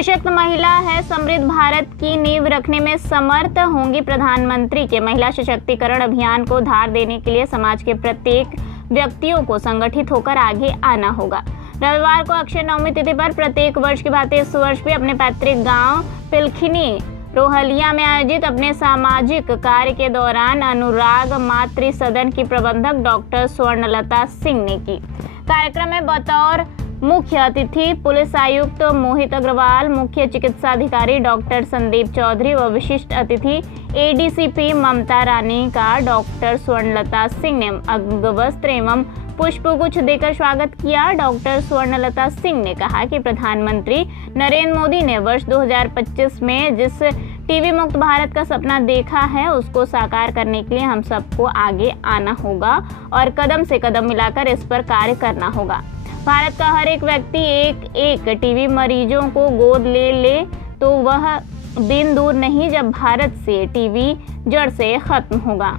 सशक्त महिला है समृद्ध भारत की नींव रखने में समर्थ होंगी प्रधानमंत्री के महिला सशक्तिकरण अभियान को धार देने के लिए समाज के प्रत्येक व्यक्तियों को संगठित होकर आगे आना होगा। रविवार को अक्षय नवमी तिथि पर प्रत्येक वर्ष की भांति इस वर्ष भी अपने पैतृक गांव पिलखिनी रोहलिया में आयोजित अपने सामाजिक कार्य के दौरान अनुराग मातृ सदन की प्रबंधक डॉक्टर स्वर्णलता सिंह ने की। कार्यक्रम में बतौर मुख्य अतिथि पुलिस आयुक्त मोहित अग्रवाल, मुख्य चिकित्सा अधिकारी डॉक्टर संदीप चौधरी व विशिष्ट अतिथि एडीसीपी ममता रानी का डॉक्टर स्वर्णलता सिंह ने अंगवस्त्र एवं पुष्पगुच्छ देकर स्वागत किया। डॉक्टर स्वर्णलता सिंह ने कहा कि प्रधानमंत्री नरेंद्र मोदी ने वर्ष 2025 में जिस टीबी मुक्त भारत का सपना देखा है उसको साकार करने के लिए हम सबको आगे आना होगा और कदम से कदम मिलाकर इस पर कार्य करना होगा। भारत का हर एक व्यक्ति एक टीबी मरीजों को गोद ले तो वह दिन दूर नहीं जब भारत से टीबी जड़ से खत्म होगा।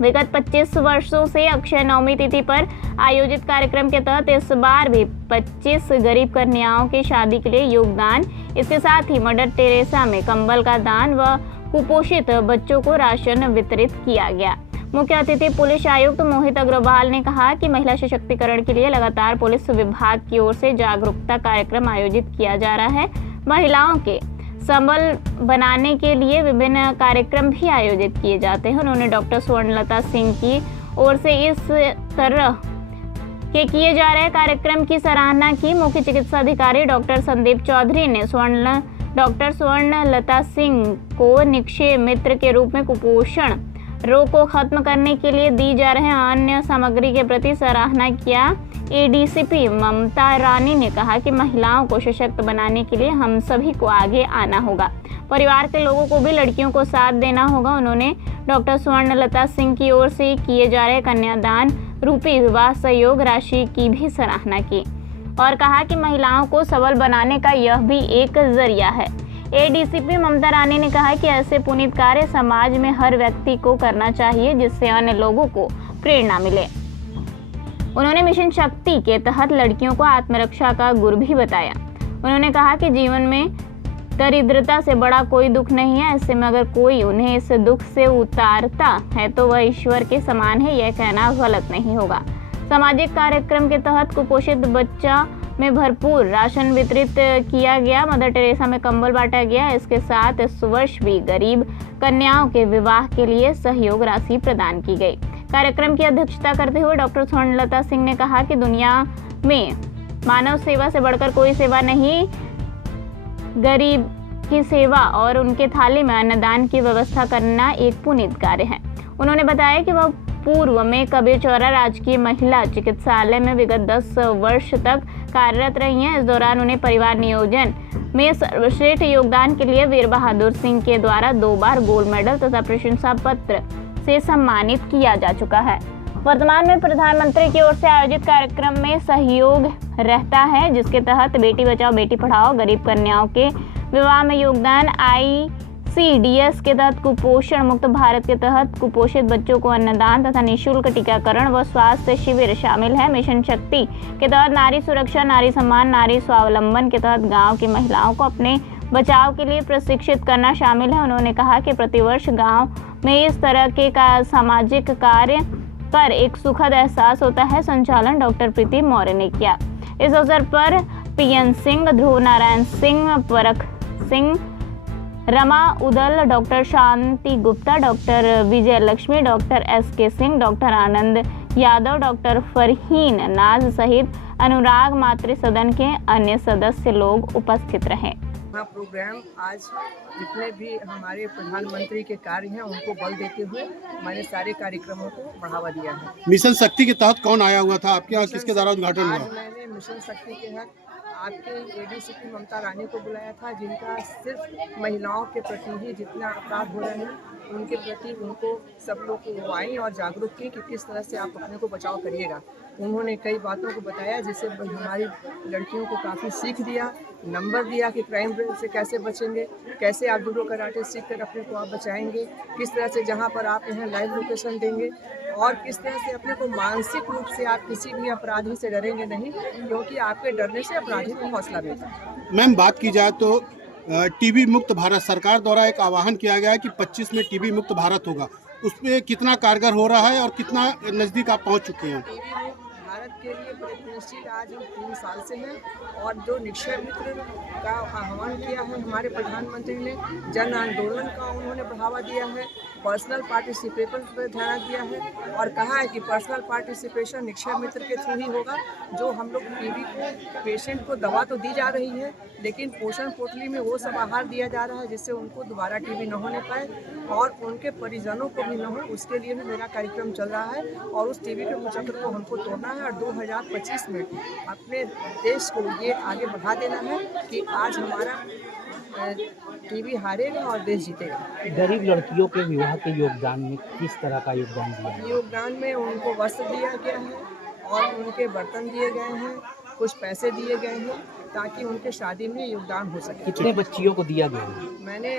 विगत 25 वर्षों से अक्षय नवमी तिथि पर आयोजित कार्यक्रम के तहत इस बार भी 25 गरीब कन्याओं की शादी के लिए योगदान, इसके साथ ही मदर टेरेसा में कंबल का दान व कुपोषित बच्चों को राशन वितरित किया गया। मुख्य अतिथि पुलिस आयुक्त मोहित अग्रवाल ने कहा कि महिला सशक्तिकरण के लिए लगातार पुलिस विभाग की ओर से जागरूकता कार्यक्रम आयोजित किया जा रहा है। महिलाओं के संबल बनाने के लिए विभिन्न कार्यक्रम भी आयोजित किए जाते हैं। उन्होंने डॉक्टर स्वर्णलता सिंह की ओर से इस तरह के किए जा रहे कार्यक्रम की सराहना की। मुख्य चिकित्सा अधिकारी डॉक्टर संदीप चौधरी ने डॉक्टर स्वर्णलता सिंह को निक्षय मित्र के रूप में कुपोषण रोग को खत्म करने के लिए दी जा रहे अन्य सामग्री के प्रति सराहना किया। एडीसीपी ममता रानी ने कहा कि महिलाओं को सशक्त बनाने के लिए हम सभी को आगे आना होगा, परिवार के लोगों को भी लड़कियों को साथ देना होगा। उन्होंने डॉक्टर स्वर्णलता सिंह की ओर से किए जा रहे कन्यादान रूपी विवाह सहयोग राशि की भी सराहना की और कहा कि महिलाओं को सबल बनाने का यह भी एक जरिया है। एडीसीपी ममता रानी ने कहा कि ऐसे पुनीत कार्य समाज में हर व्यक्ति को करना चाहिए जिससे अन्य लोगों को प्रेरणा मिले। उन्होंने मिशन शक्ति के तहत लड़कियों को आत्मरक्षा का गुर भी बताया। उन्होंने कहा कि जीवन में दरिद्रता से बड़ा कोई दुख नहीं है, ऐसे में अगर कोई उन्हें इस दुख से उतारता है तो वह ईश्वर के समान है, यह कहना गलत नहीं होगा। सामाजिक कार्यक्रम के तहत कुपोषित बच्चा में भरपूर राशन वितरित किया गया। मदर टेरेसा में कंबल बांटा गया। इसके साथ इस वर्ष भी गरीब कन्याओं के विवाह के लिए सहयोग राशि प्रदान की गई। कार्यक्रम की अध्यक्षता करते हुए डॉक्टर स्वर्णलता सिंह ने कहा कि दुनिया में मानव सेवा से बढ़कर कोई सेवा नहीं, गरीब की सेवा और उनके थाली में अन्नदान की व्यवस्था करना एक पुनीत कार्य है। उन्होंने बताया कि वह पूर्व में कबीरचौरा राजकीय महिला चिकित्सालय में विगत 10 वर्ष तक कार्यरत रही हैं। इस दौरान उन्हें परिवार नियोजन में सर्वश्रेष्ठ योगदान के लिए वीर बहादुर सिंह के द्वारा 2 बार गोल्ड मेडल तथा प्रशंसा पत्र से सम्मानित किया जा चुका है। वर्तमान में प्रधानमंत्री की ओर से आयोजित कार्यक्रम में सहयोग रहता है, जिसके तहत बेटी बचाओ बेटी पढ़ाओ, गरीब कन्याओं के विवाह में योगदान, ICDS के तहत कुपोषण मुक्त भारत के तहत कुपोषित बच्चों को अन्नदान तथा निःशुल्क टीकाकरण व स्वास्थ्य शिविर शामिल है। मिशन शक्ति के तहत नारी सुरक्षा, नारी सम्मान, नारी स्वावलंबन के तहत गांव की महिलाओं को अपने बचाव के लिए प्रशिक्षित करना शामिल है। उन्होंने कहा कि प्रतिवर्ष गांव में इस तरह के सामाजिक कार्य पर एक सुखद एहसास होता है। संचालन डॉक्टर प्रीति मौर्य ने किया। इस अवसर पर PN सिंह, ध्रुव Narayan Singh, Parakh Singh, Rama Udal, doctor Shanti Gupta, doctor Vijay Lakshmi, doctor SK Singh, doctor Anand Yadav, doctor Farheen Naaz सहित अनुराग मातृ सदन के अन्य सदस्य लोग उपस्थित रहे। प्रोग्राम आज जितने भी हमारे प्रधानमंत्री के कार्य हैं उनको बल देते हुए मैंने सारे कार्यक्रमों को बढ़ावा दिया है। मिशन शक्ति के तहत कौन आया हुआ था आपके यहाँ, किसके द्वारा उद्घाटन हुआ? मैंने मिशन शक्ति के तहत आपके एडीसीपी ममता रानी को बुलाया था, जिनका सिर्फ महिलाओं के प्रति ही जितना अपराध हो रहे हैं उनके प्रति उनको सब लोग को आई और जागरूक की कि किस तरह से आप अपने को बचाव करिएगा। उन्होंने कई बातों को बताया जिससे हमारी लड़कियों को काफ़ी सीख दिया, नंबर दिया कि क्राइम से कैसे बचेंगे, कैसे आप जूडो कराटे सीख कर अपने को आप बचाएंगे, किस तरह से जहाँ पर आप यहाँ लाइव लोकेशन देंगे और किस तरह से अपने को मानसिक रूप से आप किसी भी अपराधी से डरेंगे नहीं, क्योंकि आपके डरने से अपराधी को हौसला मिलता है। मैम बात की जाए तो टीबी मुक्त भारत सरकार द्वारा एक आह्वान किया गया है कि 25 में टीबी मुक्त भारत होगा, उस पर कितना कारगर हो रहा है और कितना नज़दीक आप पहुंच चुके हैं? टीबी में भारत के लिए प्रयत्नशील आज हम 3 साल से हैं, और जो निक्षय मित्र का आह्वान किया है हमारे प्रधानमंत्री ने, जन आंदोलन का उन्होंने बढ़ावा दिया है, पर्सनल पार्टिसिपेशन पर ध्यान दिया है और कहा है कि पर्सनल पार्टिसिपेशन निक्षय मित्र के थ्रू ही होगा। जो हम लोग टीबी को पेशेंट को दवा तो दी जा रही है, लेकिन पोषण पोटली में वो सब आहार दिया जा रहा है जिससे उनको दोबारा टीबी न होने पाए और उनके परिजनों को भी न हो। उसके लिए भी मेरा कार्यक्रम चल रहा है और उस टीबी के कुचक्र को हमको तोड़ना है और 2025 में अपने देश को ये आगे बढ़ा देना है कि आज हमारा टीबी हारेगा और देश जीतेगा। गरीब लड़कियों के विवाह के योगदान में किस तरह का योगदान दिया है? योगदान में उनको वस्त्र दिया गया है और उनके बर्तन दिए गए हैं, कुछ पैसे दिए गए हैं ताकि उनके शादी में योगदान हो सके। कितने बच्चियों को दिया गया है? मैंने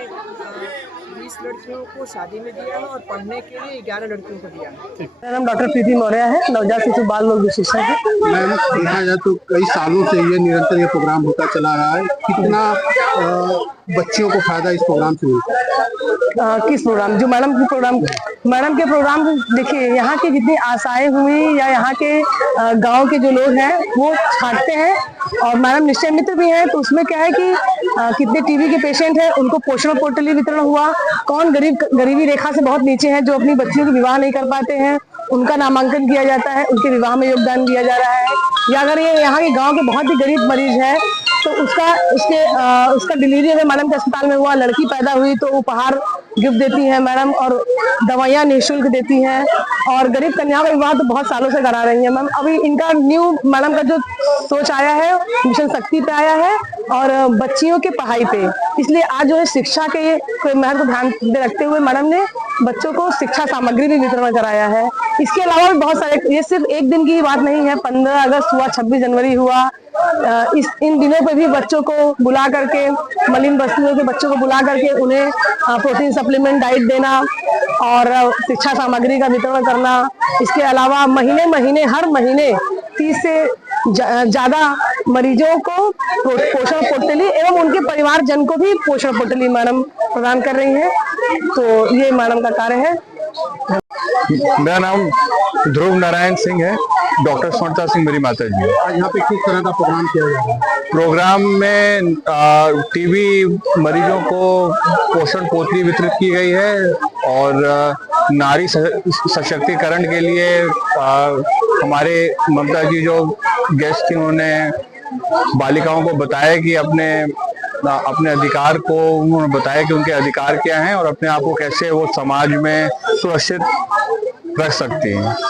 20 लड़कियों को शादी में दिया है और पढ़ने के लिए 11 लड़कियों को दिया है। मेरा नाम डॉक्टर प्रीति मौर्य है, नवजात शिशु बाल रोग विशेषज्ञ। मैम देखा जाए तो कई सालों से ये निरंतर ये प्रोग्राम होता चला रहा है, कितना बच्चियों को फायदा इस प्रोग्राम से मिलता है? किस प्रोग्राम? जो मैडम के प्रोग्राम देखिए, यहाँ की जितनी आशाएं हुई या यहाँ के गांव के जो लोग हैं वो छांटते हैं, और मैडम निश्चय मित्र भी हैं, तो उसमें क्या है कि कितने टीबी के पेशेंट हैं उनको पोषण पोटली वितरण हुआ, कौन गरीबी रेखा से बहुत नीचे हैं जो अपनी बच्चियों के विवाह नहीं कर पाते हैं उनका नामांकन किया जाता है, उनके विवाह में योगदान दिया जा रहा है। या अगर ये यहाँ के गांव के बहुत ही गरीब मरीज है तो उसका डिलीवरी अगर मैडम के अस्पताल में हुआ, लड़की पैदा हुई तो उपहार गिफ्ट देती है मैडम और दवाइयाँ निःशुल्क देती हैं, और गरीब कन्याओं का विवाह तो बहुत सालों से करा रही है मैम। अभी इनका न्यू मैडम का जो सोच आया है मिशन शक्ति पे आया है और बच्चियों के पढ़ाई पे, इसलिए आज जो है शिक्षा के महत्व को ध्यान में रखते हुए मैडम ने बच्चों को शिक्षा सामग्री भी वितरण कराया है। इसके अलावा भी बहुत सारे, ये सिर्फ एक दिन की बात नहीं है, 15 अगस्त हुआ, 26 जनवरी हुआ, इन दिनों पे भी बच्चों को बुला करके, मलिन बस्तियों के बच्चों को बुला करके उन्हें प्रोटीन सप्लीमेंट डाइट देना और शिक्षा सामग्री का वितरण करना। इसके अलावा महीने हर महीने 30 से ज्यादा मरीजों को पोषण पोटली एवं उनके परिवारजन को भी पोषण पोटली मैडम प्रदान कर रही है। तो ये मैडम का कार्य है। मेरा नाम ध्रुव नारायण सिंह है, डॉक्टर स्वर्णता सिंह मेरी माता जी है। आज यहाँ पे किस तरह का प्रोग्राम किया जा रहा है? प्रोग्राम में टीबी मरीजों को पोषण पोटली वितरित की गई है और नारी सशक्तिकरण के लिए हमारे ममता जी जो गेस्ट थी उन्होंने बालिकाओं को बताया कि अपने अधिकार को, उन्होंने बताया कि उनके अधिकार क्या हैं और अपने आप को कैसे वो समाज में सुरक्षित रख सकती हैं।